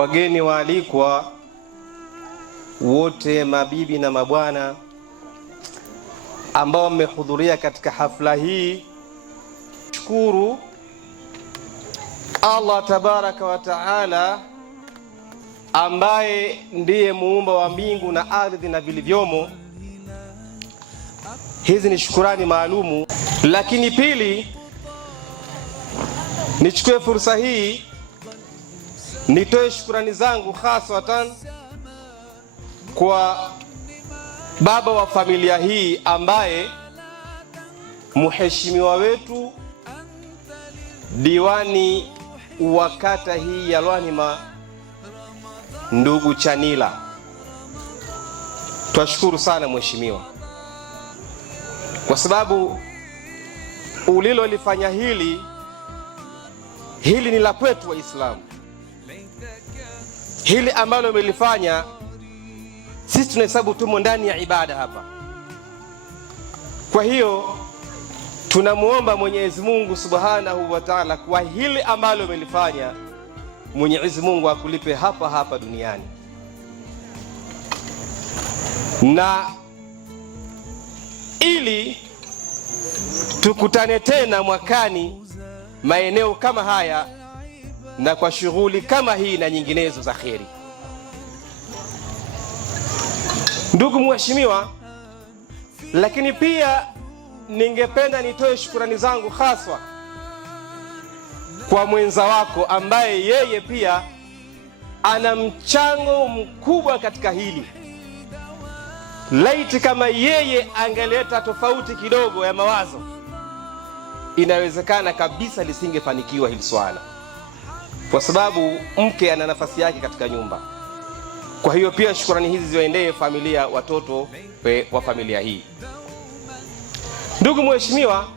Wageni waalikwa wote, mabibi na mabwana ambao mmehudhuria katika hafla hii, shukuru Allah tabaraka wa taala ambaye ndiye muumba wa mbingu na ardhi na vilivyomo. Hizi ni shukurani maalumu. Lakini pili, nichukue fursa hii nitoe shukurani zangu haswatan kwa baba wa familia hii ambaye mheshimiwa wetu diwani wa kata hii ya Lwanima, ndugu Chanila. Twashukuru sana mheshimiwa, kwa sababu ulilolifanya hili ni la kwetu Waislamu. Hili ambalo umelifanya sisi tunahesabu tumo ndani ya ibada hapa. Kwa hiyo tunamuomba Mwenyezi Mungu Subhanahu wa Ta'ala kwa hili ambalo umelifanya, Mwenyezi Mungu akulipe hapa hapa duniani, na ili tukutane tena mwakani maeneo kama haya na kwa shughuli kama hii na nyinginezo za kheri. Ndugu mheshimiwa, lakini pia ningependa nitoe shukurani zangu haswa kwa mwenza wako ambaye yeye pia ana mchango mkubwa katika hili. Laiti kama yeye angeleta tofauti kidogo ya mawazo, inawezekana kabisa lisingefanikiwa hili swala, kwa sababu mke ana nafasi yake katika nyumba. Kwa hiyo pia shukrani hizi ziwaendee familia, watoto wa familia hii. Ndugu mheshimiwa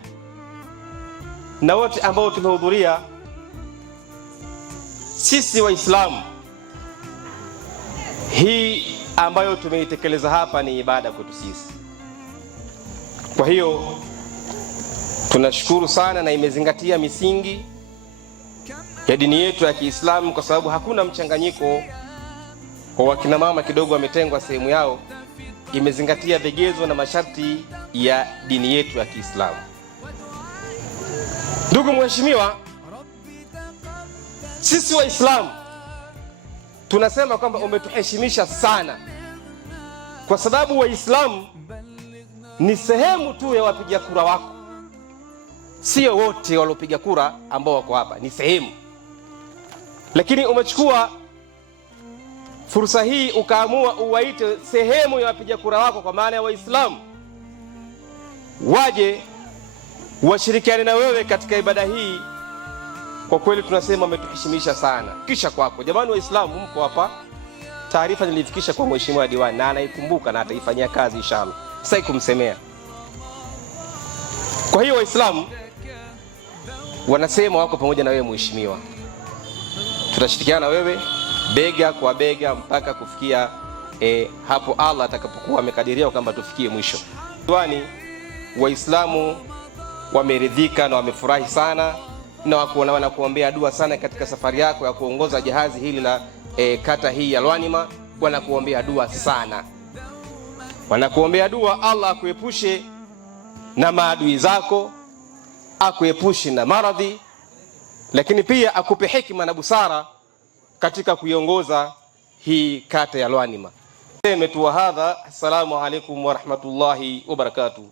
na wote ambao tumehudhuria, sisi Waislamu, hii ambayo tumeitekeleza hapa ni ibada kwetu sisi. Kwa hiyo tunashukuru sana, na imezingatia misingi ya dini yetu ya Kiislamu, kwa sababu hakuna mchanganyiko. Kwa wakina mama kidogo wametengwa sehemu yao, imezingatia vigezo na masharti ya dini yetu ya Kiislamu. Ndugu mheshimiwa, sisi Waislamu tunasema kwamba umetuheshimisha sana, kwa sababu Waislamu ni sehemu tu ya wapiga kura wako. Sio wote waliopiga kura ambao wako hapa, ni sehemu. Lakini umechukua fursa hii ukaamua uwaite sehemu ya wapiga kura wako, kwa maana ya Waislamu, waje washirikiane na wewe katika ibada hii. Kwa kweli tunasema umetuheshimisha sana. Kisha kwako, jamani Waislamu mko hapa, taarifa nilifikisha kwa mheshimiwa diwani na anaikumbuka na ataifanyia kazi inshallah. Sasa kumsemea. Kwa hiyo Waislamu wanasema wako pamoja na wewe mheshimiwa. Tutashirikiana na wewe bega kwa bega mpaka kufikia hapo Allah atakapokuwa amekadiria kwamba tufikie mwisho. Diwani, Waislamu wameridhika na wamefurahi sana, na wanakuombea dua sana katika safari yako ya kuongoza jahazi hili la kata hii ya Lwanima. Wanakuombea dua sana, wanakuombea dua Allah akuepushe na maadui zako, akuepushe na maradhi, lakini pia akupe hekima na busara katika kuiongoza hii kata ya Lwanima. Sema tu hadha, assalamu alaikum wa rahmatullahi wa barakatuh.